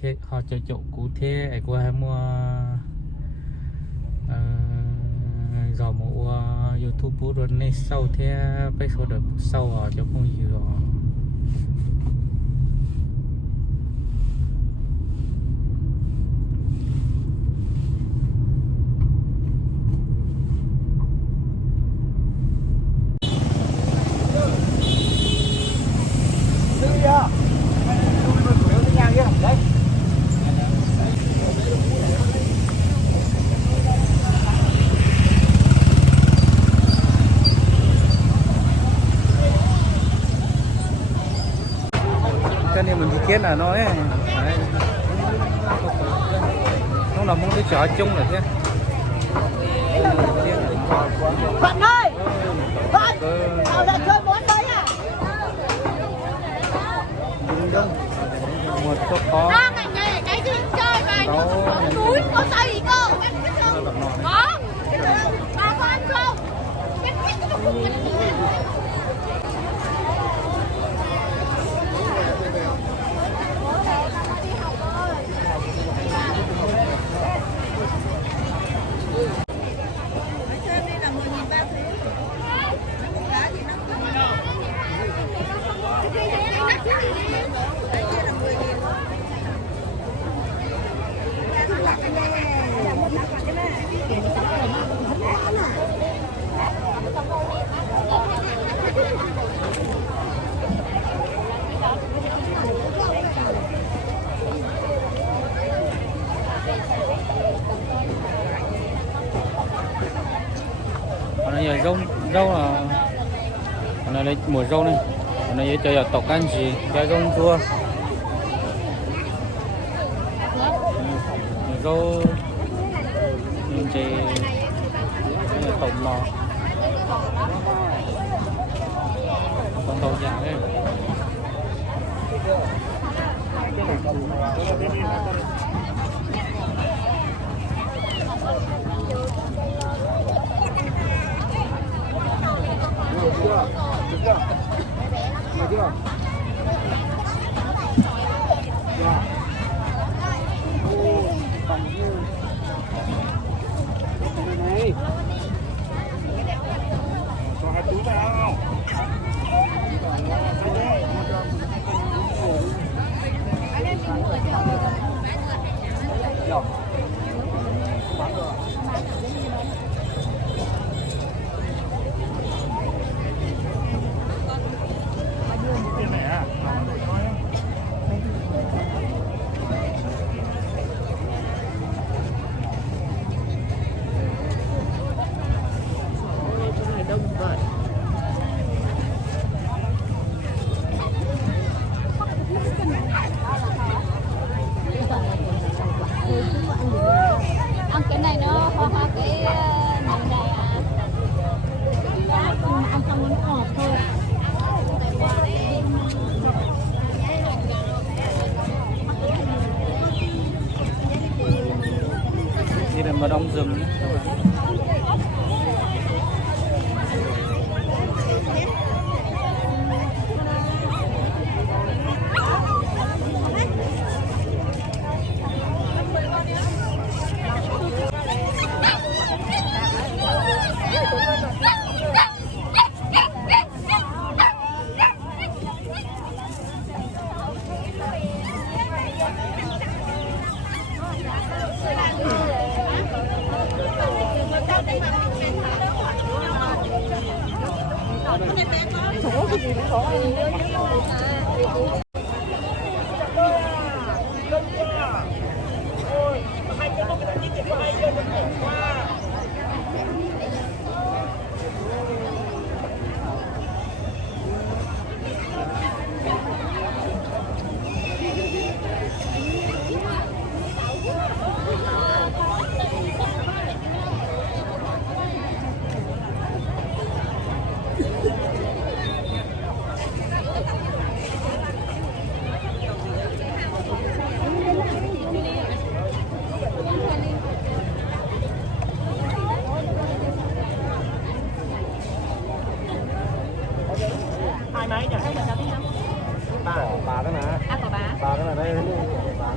thế họ cho chỗ cũ thế ai qua mua dò một YouTube rồi nên sau thế bây giờ được sau họ cho không nhiều cái này mình đi kiến là nó ấy đấy. Nó là một cái chợ chung rồi thế Thuận ơi, Thuận, nào là chơi món đấy à? một số có Ngày này cái gì chơi này, núi có xây gì cơ? Có, bà có ăn không? còn này giờ rau là còn này lấy mùa rau này còn này chơi ở tộc ăn gì chơi rau thua rau mình chỉ tộc lò con tàu già đấy Ăn cái này nó hoa cái này à. Ăn không nó ngọt thôi. đi đến mật ong rừng Bà cái này. À, có bà. Bà cái này đây. Bà